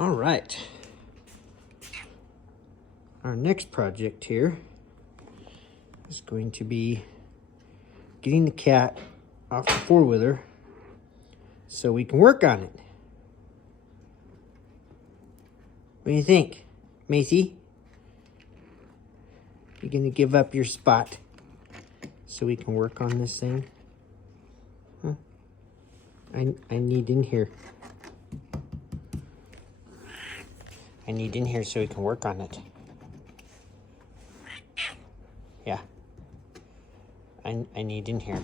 All right. Our next project here is going to be getting the cat off the four-wheeler so we can work on it. What do you think, Macy? You gonna give up your spot so we can work on this thing? Huh? I need in here. I need in here so we can work on it. Yeah. I need in here.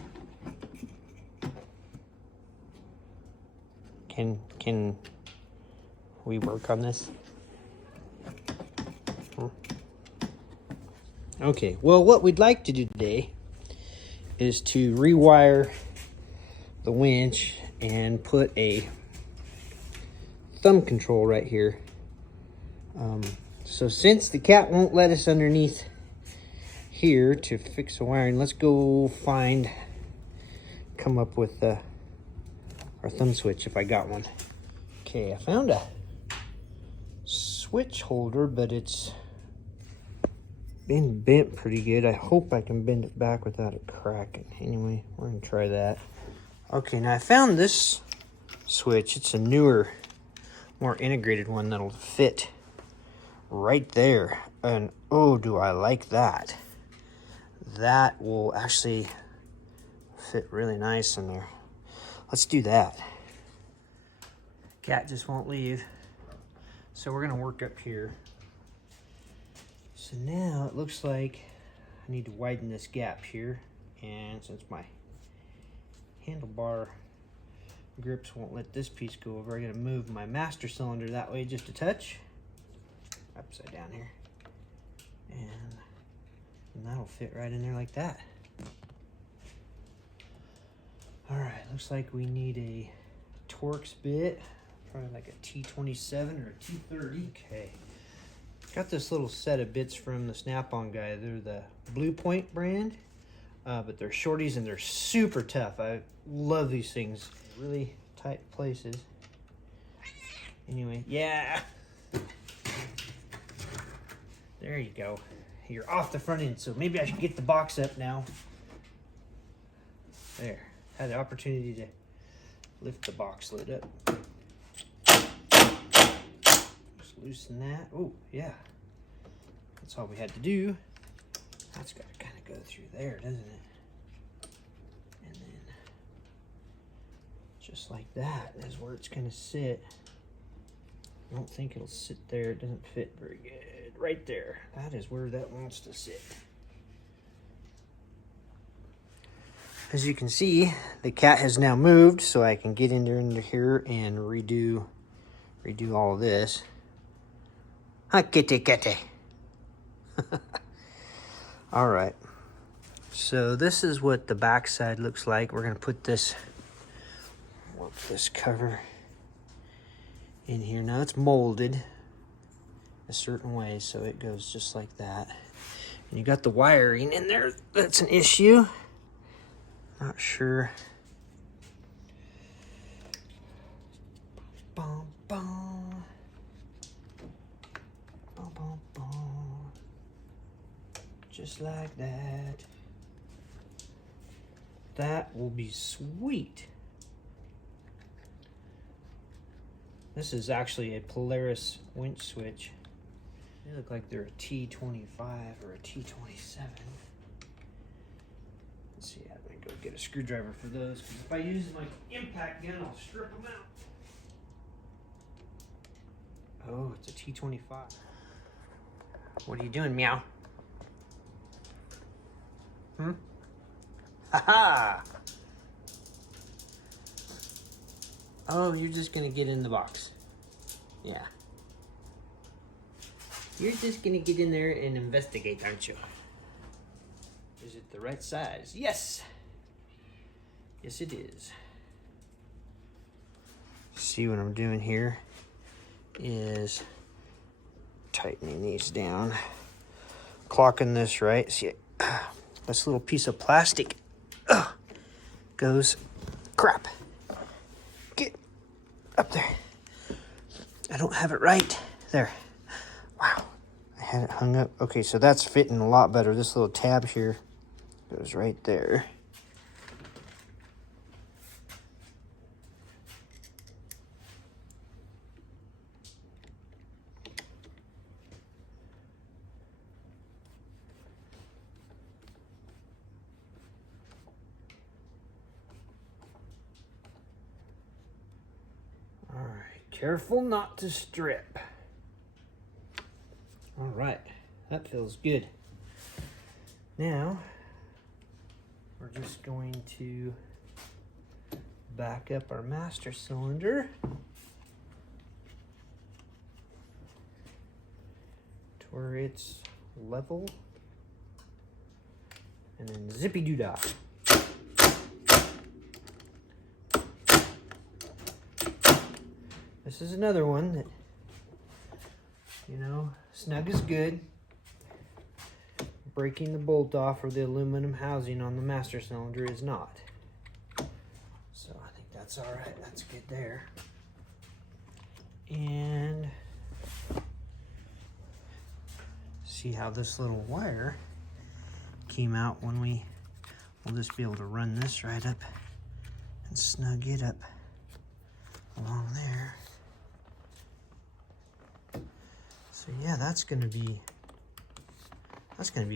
Can we work on this? Okay, well, what we'd like to do today is to rewire the winch and put a thumb control right here. So since the cat won't let us underneath here to fix the wiring, let's go come up with our thumb switch if I got one. Okay, I found a switch holder, but it's been bent pretty good. I hope I can bend it back without it cracking. Anyway, we're gonna try that. Okay, now I found this switch. It's a newer, more integrated one that'll fit right there. And oh, do I like that. That will actually fit really nice in there. Let's do that. Cat just won't leave. So we're gonna work up here. So now it looks like I need to widen this gap here. And since my handlebar grips won't let this piece go over, I'm gonna move my master cylinder that way just a touch. Upside down here. And that'll fit right in there like that. All right, looks like we need a Torx bit, probably like a T27 or a T30. Okay. Got this little set of bits from the Snap-on guy. They're the Blue Point brand, but they're shorties and they're super tough. I love these things. Really tight places. Anyway, yeah. There you go. You're off the front end, so maybe I should get the box up now. There. Had the opportunity to lift the box lid up. Just loosen that. Oh, yeah. That's all we had to do. That's got to kind of go through there, doesn't it? And then just like that is where it's going to sit. I don't think it'll sit there. It doesn't fit very good. Right there. That is where that wants to sit. As you can see, the cat has now moved, so I can get into here and redo all of this. Huh, kitty, kitty. All right. So this is what the back side looks like. We're gonna put this, work this cover in here. Now it's molded a certain way, so it goes just like that. And you got the wiring in there. That's an issue. Not sure. Bum, bum. Bum, bum, bum. Just like that. That will be sweet. This is actually a Polaris winch switch. They look like they're a T25 or a T27. Let's see, I'm gonna go get a screwdriver for those, because if I use my impact gun, I'll strip them out. Oh, it's a T25. What are you doing, meow? Hmm? Ha-ha! Oh, you're just gonna get in the box. Yeah. You're just gonna get in there and investigate, aren't you? Is it the right size? Yes! Yes, it is. See what I'm doing here is tightening these down. Clocking this right. See, this little piece of plastic goes, crap. Get up there. I don't have it right. There. Wow. I had it hung up. Okay, so that's fitting a lot better. This little tab here goes right there. All right, careful not to strip. All right, that feels good. Now, we're just going to back up our master cylinder to where it's level, and then zippy doo dah. This is another one that, you know, snug is good. Breaking the bolt off or the aluminum housing on the master cylinder is not. So I think that's all right. That's good there. And see how this little wire came out when we'll just be able to run this right up and snug it up along there. So yeah, that's gonna be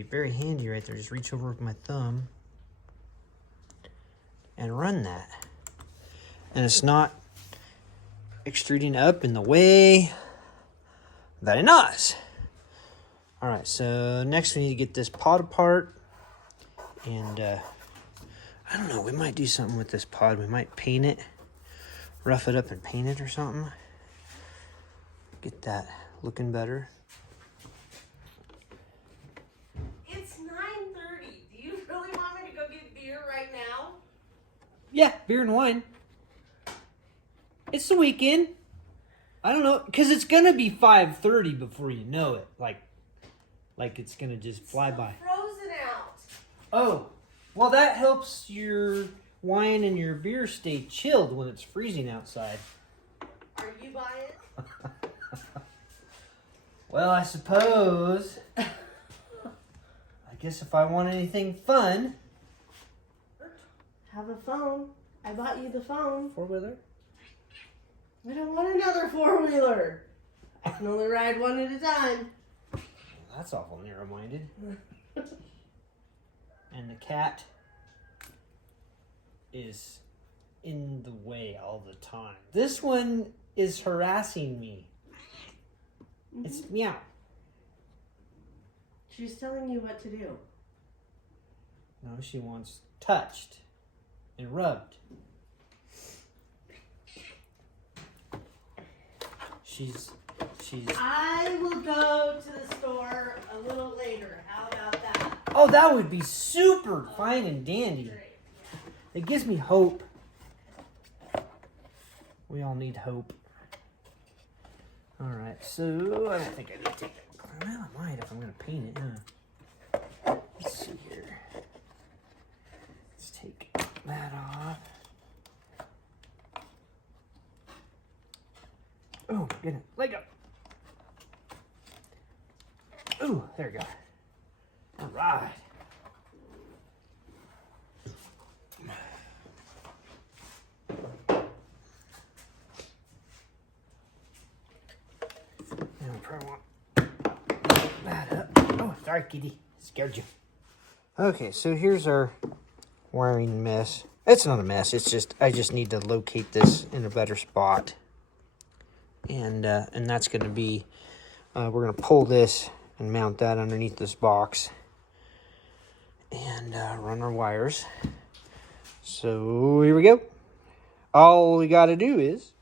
very handy right there. Just reach over with my thumb and run that. And it's not extruding up in the way that it was. All right, so next we need to get this pod apart. And I don't know, we might do something with this pod. We might paint it, rough it up and paint it or something. Get that looking better. It's 9:30. Do you really want me to go get beer right now? Yeah, beer and wine. It's the weekend. I don't know, because it's going to be 5:30 before you know it. Like it's going to just fly by. Frozen out. Oh, well, that helps your wine and your beer stay chilled when it's freezing outside. Are you buying? Well, I suppose. I guess if I want anything fun. Have a phone. I bought you the phone. 4-wheeler? I don't want another 4-wheeler. I can only ride one at a time. That's awful narrow-minded. And the cat is in the way all the time. This one is harassing me. Mm-hmm. It's meow. She's telling you what to do. No, she wants touched and rubbed. She's. I will go to the store a little later. How about that? Oh, that would be super fine and dandy. Great. Yeah. It gives me hope. We all need hope. All right, so I don't think I need to take that. Well, I might if I'm going to paint it, huh? Let's see here. Let's take that off. Oh, my goodness. Let go. Ooh, there we go. All right. Now I probably want that up. Oh, sorry, kitty. Scared you. Okay, so here's our wiring mess. It's not a mess. It's just I just need to locate this in a better spot. And that's going to be we're going to pull this and mount that underneath this box and run our wires. So here we go. All we got to do is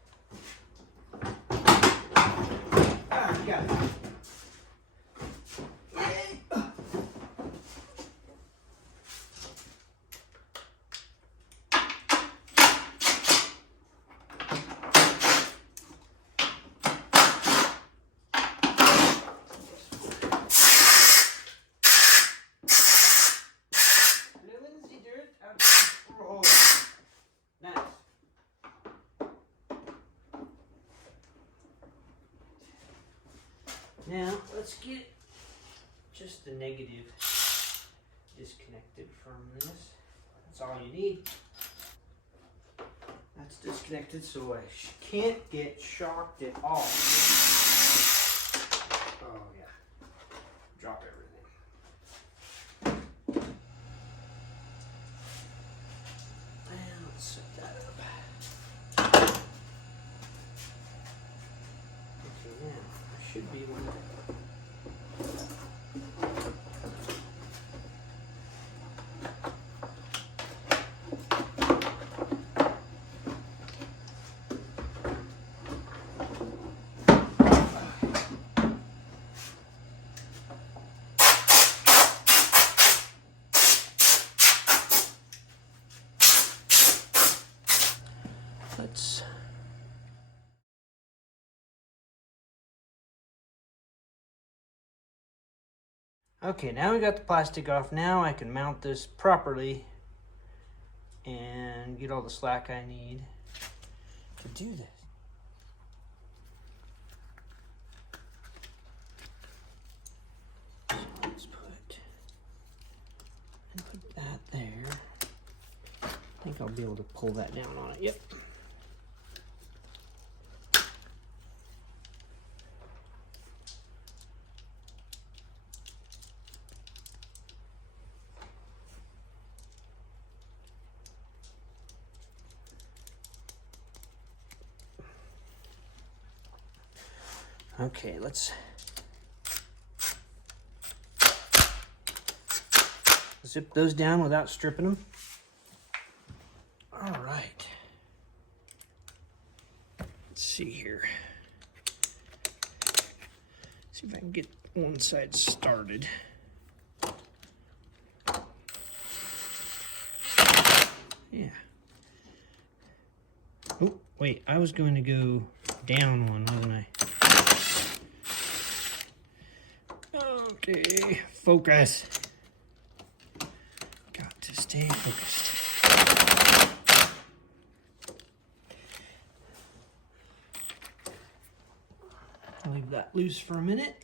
Now, let's get just the negative disconnected from this. That's all you need. That's disconnected so I can't get shocked at all. Oh yeah, drop everything. And let's set that up. Okay, now there should be one. Let's okay, now we got the plastic off. Now I can mount this properly and get all the slack I need to do this. So let's put that there. I think I'll be able to pull that down on it. Yep. Okay, let's zip those down without stripping them. All right. Let's see here. See if I can get one side started. Yeah. Oh, wait, I was going to go down one, wasn't I? Okay, focus. Got to stay focused. I'll leave that loose for a minute.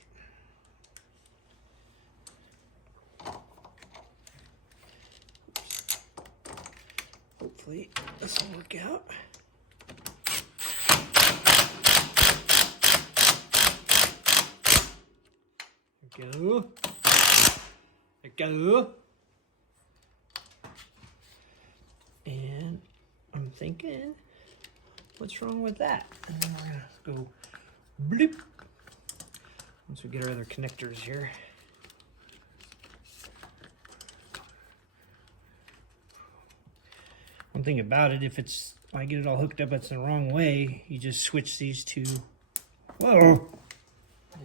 Hopefully this will work out. Go. Go. And I'm thinking, what's wrong with that? And then we're gonna go bloop. Once we get our other connectors here. One thing about it, if it's, I get it all hooked up, it's the wrong way, you just switch these two. Whoa!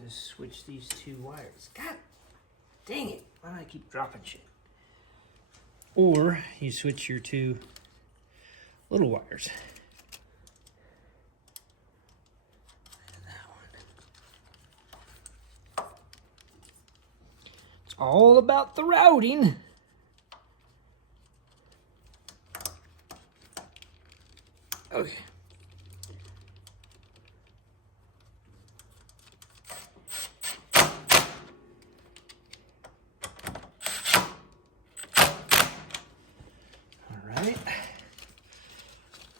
Just switch these two wires. God dang it. Why do I keep dropping shit? Or you switch your two little wires. That one. It's all about the routing. Okay.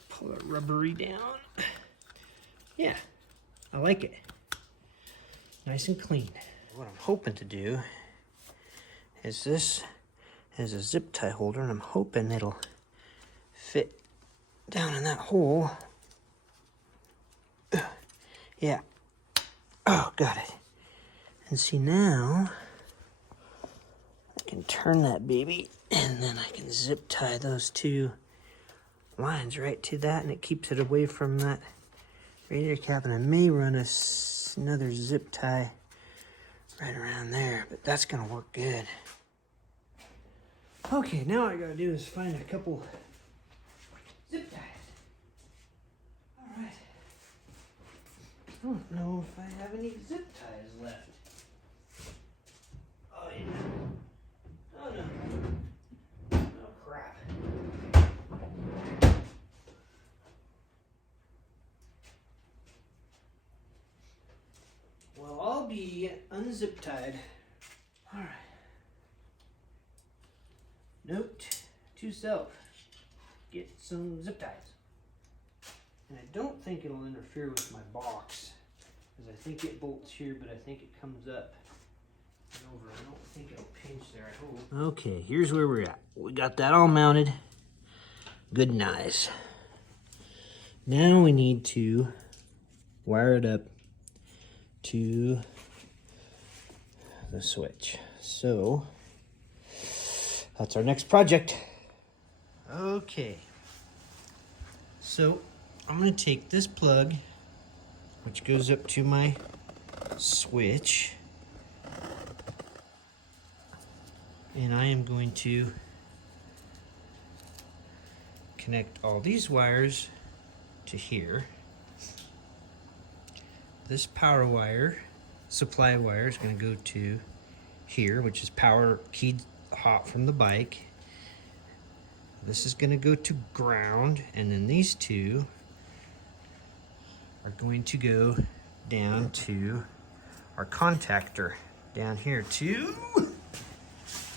Pull that rubbery down. Yeah, I like it. Nice and clean. What I'm hoping to do is this is a zip tie holder, and I'm hoping it'll fit down in that hole. Yeah. Oh, got it. And see, now I can turn that baby, and then I can zip tie those two lines right to that, and it keeps it away from that radiator cap. And I may run another zip tie right around there, but that's gonna work good. Okay, now all I gotta do is find a couple zip ties. All right. I don't know if I have any zip ties left. Oh yeah. Oh no. Oh crap. Well, I'll be unzip tied. All right. Note to self, get some zip ties. And I don't think it'll interfere with my box, because I think it bolts here, but I think it comes up and over. I don't think it'll pinch there, I hope. Okay, here's where we're at. We got that all mounted. Good and nice. Now we need to wire it up to the switch. So that's our next project. Okay. So I'm going to take this plug, which goes up to my switch, and I am going to connect all these wires to here. This power wire, supply wire, is going to go to here, which is power keyed hot from the bike. This is going to go to ground, and then these two are going to go down to our contactor down here, to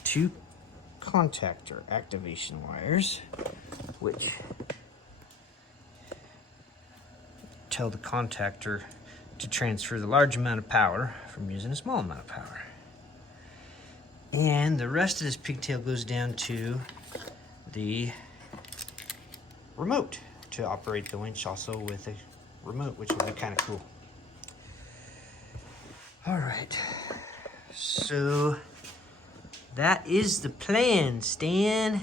two contactor activation wires, which tell the contactor to transfer the large amount of power from using a small amount of power. And the rest of this pigtail goes down to the remote to operate the winch, also with a remote, which will be kind of cool. All right, so that is the plan, Stan.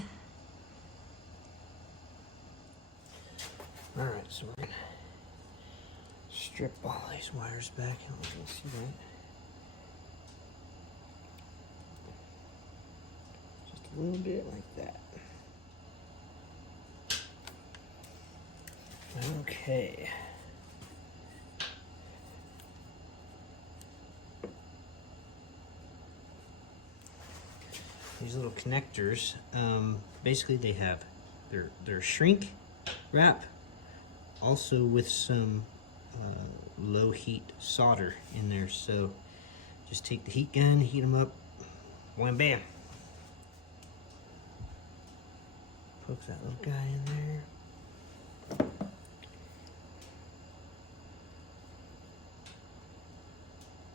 All right, so we're gonna strip all these wires back. I don't know if you can see that. Just a little bit like that. Okay. These little connectors, basically they have their shrink wrap, also with some low heat solder in there. So just take the heat gun, heat them up, wham bam. Poke that little guy in there.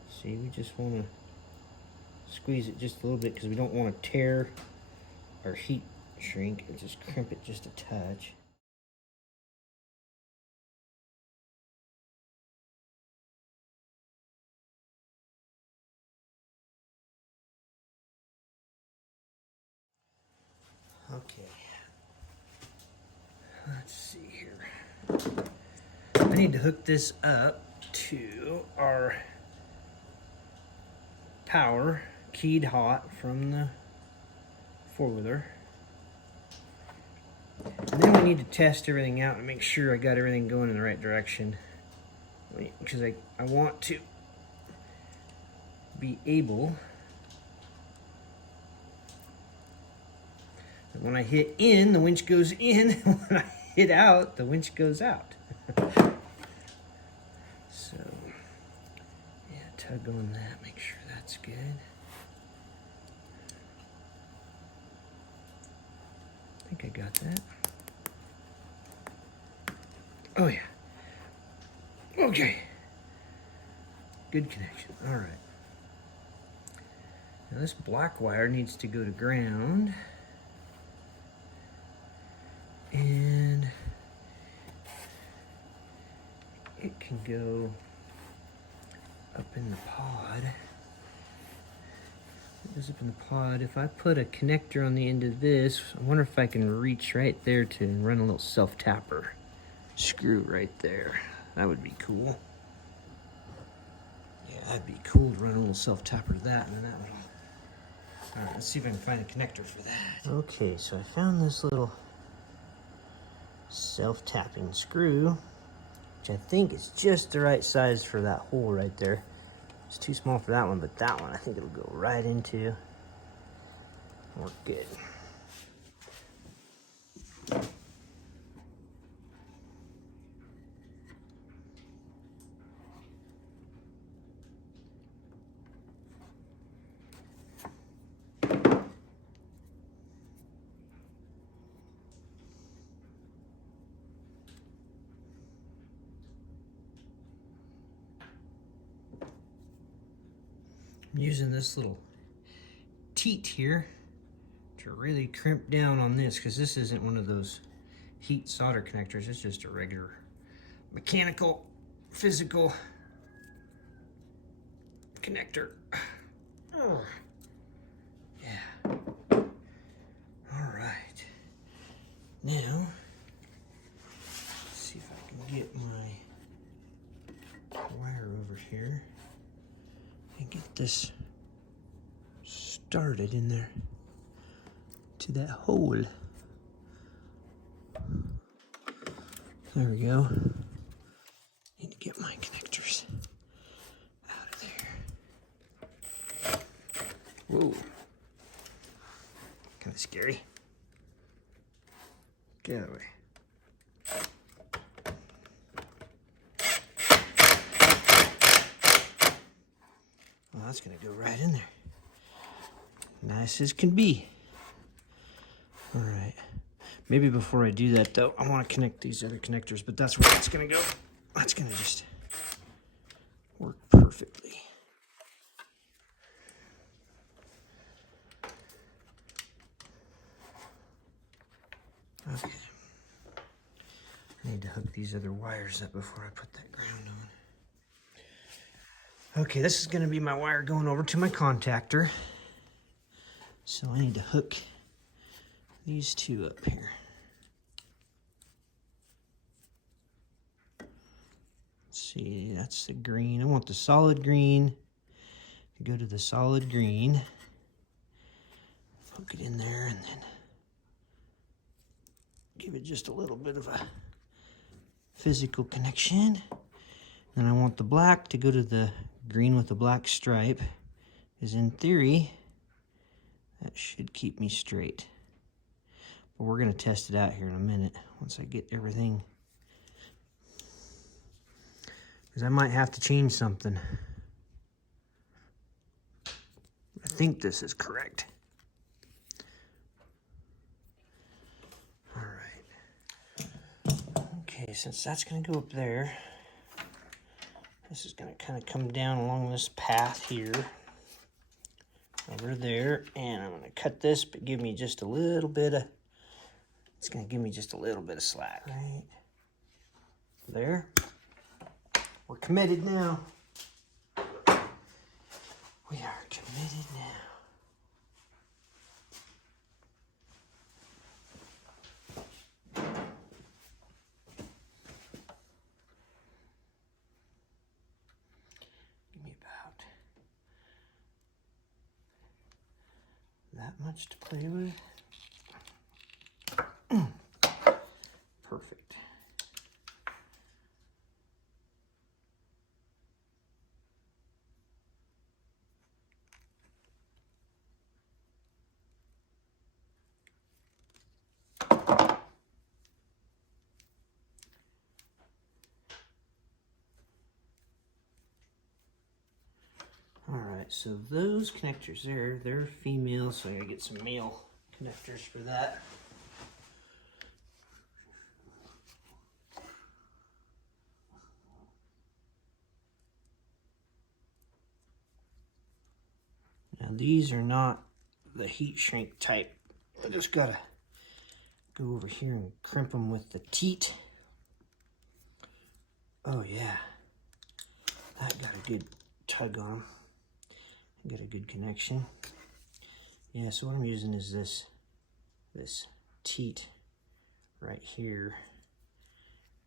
See, we just want to squeeze it just a little bit because we don't want to tear our heat shrink, and just crimp it just a touch. Okay, let's see here. I need to hook this up to our power keyed hot from the four-wheeler. And then we need to test everything out and make sure I got everything going in the right direction, because I want to be able, when I hit in, the winch goes in, and when I hit out, the winch goes out. So, yeah, tug on that, make sure that's good. I think I got that. Oh yeah. Okay. Good connection. All right. Now this black wire needs to go to ground. And it can go up in the pod. It goes up in the pod. If I put a connector on the end of this, I wonder if I can reach right there to run a little self-tapper screw right there. That would be cool. Yeah, that'd be cool to run a little self-tapper to that, and then that would... All right, let's see if I can find a connector for that. Okay, so I found this little self-tapping screw, which I think is just the right size for that hole right there. It's too small for that one, but that one I think it'll go right into. Work good. I'm using this little teat here to really crimp down on this, because this isn't one of those heat solder connectors. It's just a regular mechanical, physical connector. Oh. Yeah. All right. Now, let's see if I can get my wire over here and get this started in there to that hole. There we go. Need to get my connectors out of there. Whoa. Kind of scary. Get out of the way. Well, that's gonna go right in there. Nice as can be. All right. Maybe before I do that though, I want to connect these other connectors, but that's where it's gonna go. That's gonna just work perfectly. Okay. I need to hook these other wires up before I put that ground on. Okay, this is gonna be my wire going over to my contactor. So I need to hook these two up here. Let's see, that's the green. I want the solid green. Go to the solid green. Hook it in there and then give it just a little bit of a physical connection. Then I want the black to go to the green with the black stripe, because in theory, that should keep me straight. But we're gonna test it out here in a minute once I get everything. Because I might have to change something. I think this is correct. All right. Okay, since that's gonna go up there, this is gonna kind of come down along this path here, over there, and I'm gonna cut this, but give me just a little bit of, it's gonna give me just a little bit of slack. Right there. We're committed now. We are committed now. Give me about that much to play with. Perfect. Alright, so those connectors there, they're female, so I gotta get some male connectors for that. Now these are not the heat shrink type. I just gotta go over here and crimp them with the teat. Oh yeah, that got a good tug on them. Get a good connection. Yeah, so what I'm using is this teat right here.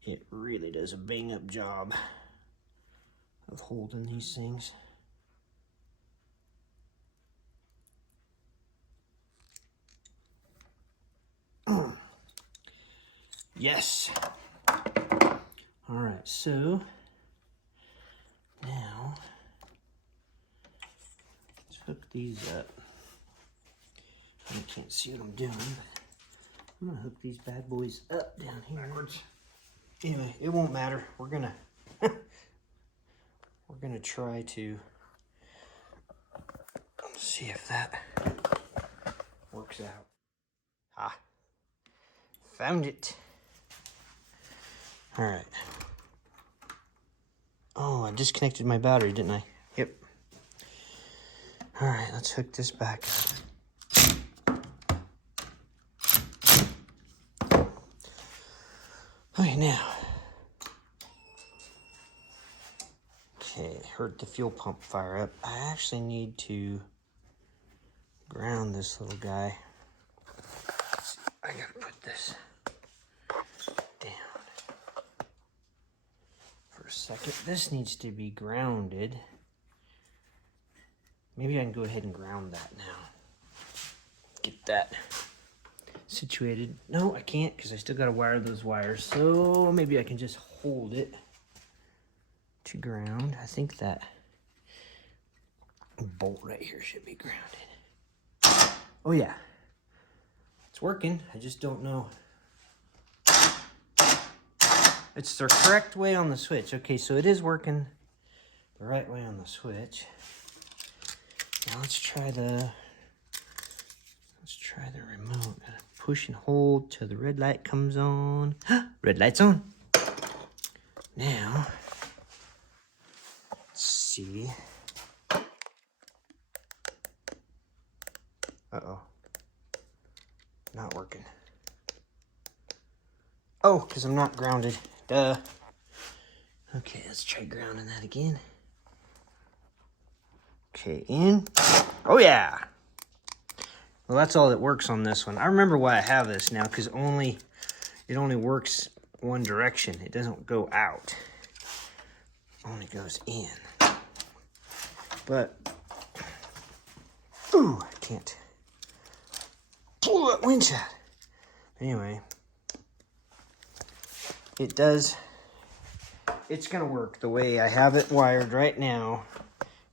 It really does a bang up job of holding these things. Yes. All right, so now let's hook these up. You can't see what I'm doing, but I'm gonna hook these bad boys up down here. Backwards. Anyway, it won't matter. We're gonna try to see if that works out. Ah, found it. All right. Oh, I disconnected my battery, didn't I? Yep. All right, let's hook this back up. Okay, now. Okay, heard the fuel pump fire up. I actually need to ground this little guy. I gotta put this down for a second. This needs to be grounded. Maybe I can go ahead and ground that now. Get that situated. No, I can't because I still gotta wire those wires. So maybe I can just hold it to ground. I think that bolt right here should be grounded. Oh yeah, it's working. I just don't know. It's the correct way on the switch. Okay, so it is working the right way on the switch. Now let's try the remote. Push and hold till the red light comes on. Red light's on. Now, let's see. Uh-oh. Not working. Oh, because I'm not grounded. Duh. Okay, let's try grounding that again. Okay, in. Oh, yeah. Well, that's all that works on this one. I remember why I have this now, because it only works one direction. It doesn't go out. It only goes in. But, ooh, I can't pull that winch out. Anyway, it does. It's going to work. The way I have it wired right now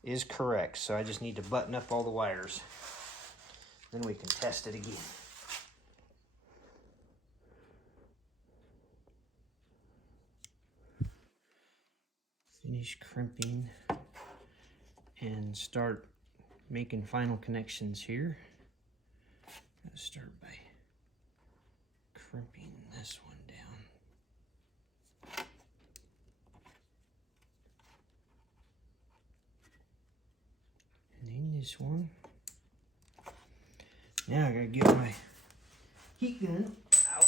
is correct. So I just need to button up all the wires. Then we can test it again. Finish crimping and start making final connections here. Let's start by crimping this one down. And then this one. Now I gotta get my heat gun out.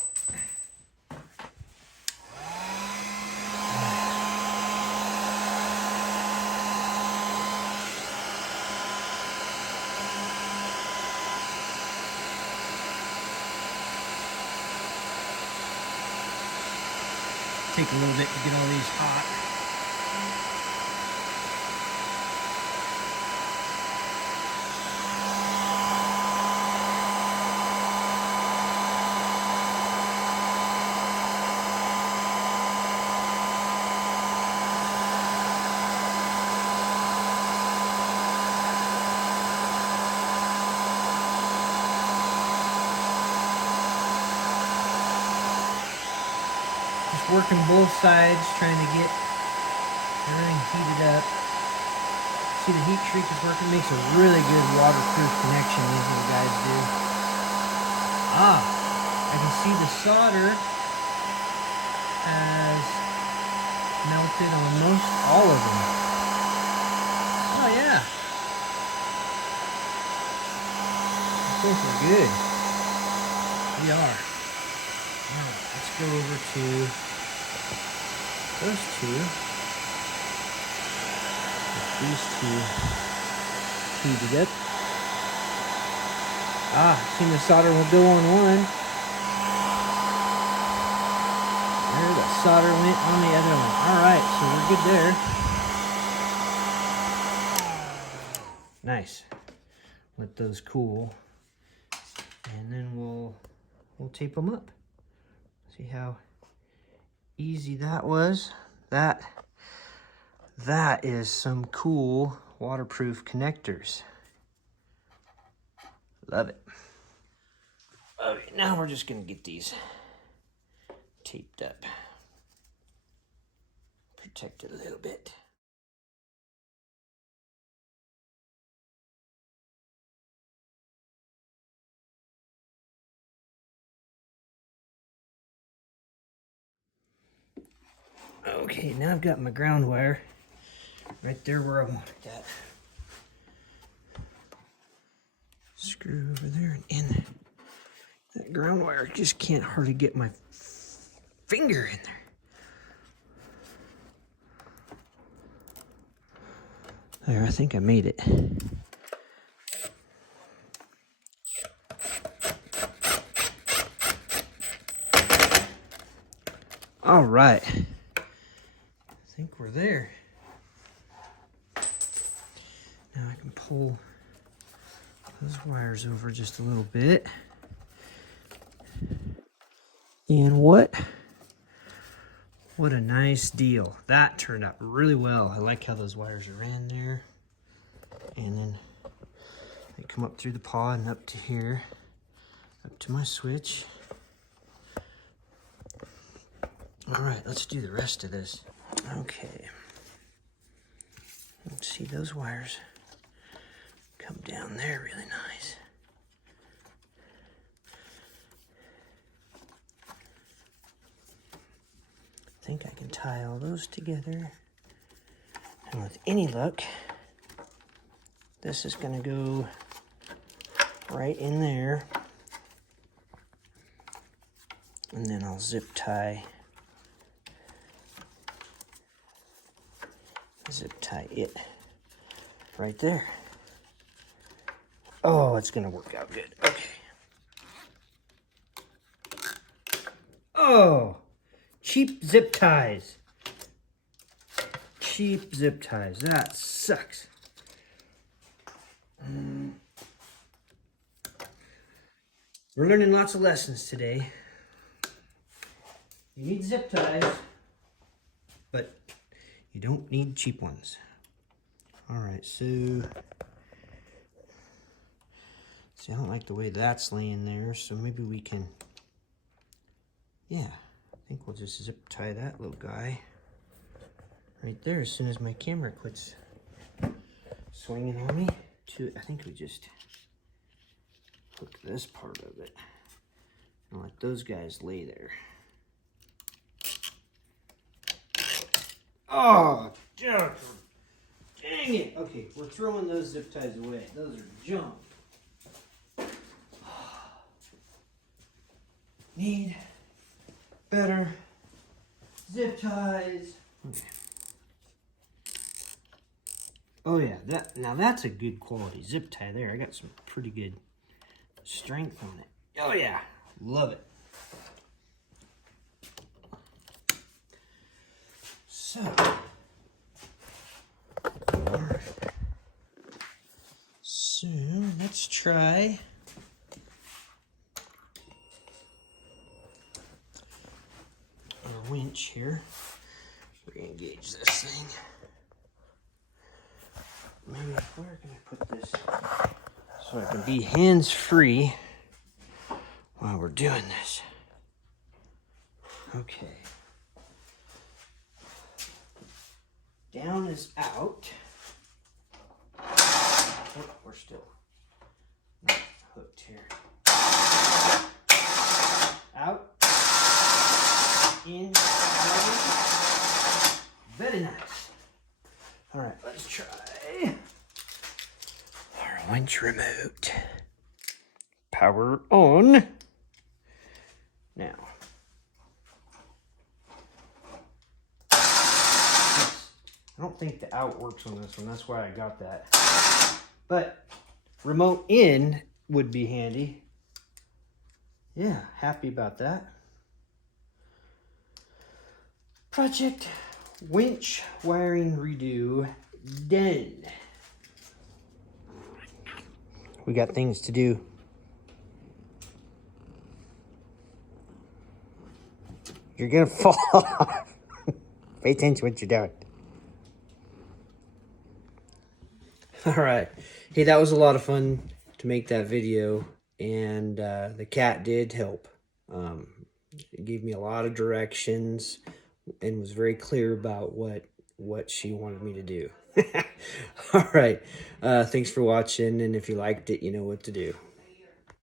Take a little bit to get all these hot. Working both sides, trying to get everything heated up. See, the heat shrink is working, makes a really good waterproof connection, these little guys do. Ah, I can see the solder has melted on most all of them. Oh yeah. I think we're good. We are. Now, let's go over to those two. Get these two heated up. Ah, seen the solder will go on one. There, the solder went on the other one. Alright, so we're good there. Nice. Let those cool. And then we'll tape them up. See how easy that was. That is some cool waterproof connectors. Love it. Okay, now we're just gonna get these taped up. Protect it a little bit. Okay, now I've got my ground wire right there where I want it at. screw over there and in. That ground wire just can't hardly get my finger in there. There, I think I made it. All right. I think we're there. Now I can pull those wires over just a little bit. And what a nice deal. That turned out really well. I like how those wires are ran there. And then they come up through the pod and up to here, up to my switch. All right, let's do the rest of this. Okay. Let's see, those wires come down there really nice. I think I can tie all those together. And with any luck, this is gonna go right in there. And then I'll zip tie it right there. Oh, it's gonna work out good. Okay. Oh, cheap zip ties. Cheap zip ties. That sucks. We're learning lots of lessons today. You need zip ties, but you don't need cheap ones. All right, so, see, I don't like the way that's laying there, so maybe we can, yeah, I think we'll just zip tie that little guy right there as soon as my camera quits swinging on me. I think we just hook this part of it and let those guys lay there. Oh, dang it. Okay, we're throwing those zip ties away. Those are junk. Need better zip ties. Okay. Oh yeah, now that's a good quality zip tie there. I got some pretty good strength on it. Oh yeah, love it. So, alright. So let's try our winch here. Re-engage this thing. Maybe where can I put this so I can be hands-free while we're doing this? Okay. Down is out. Oh, we're still not hooked here. Out. In. Out. Very nice. All right, let's try our winch remote. Power on. Now. I don't think the out works on this one. That's why I got that. But remote in would be handy. Yeah, happy about that. Project winch wiring redo done. We got things to do. You're gonna fall off. Pay attention to what you're doing. All right. Hey, that was a lot of fun to make that video, and the cat did help. It gave me a lot of directions and was very clear about what she wanted me to do. All right. Thanks for watching, and if you liked it, you know what to do.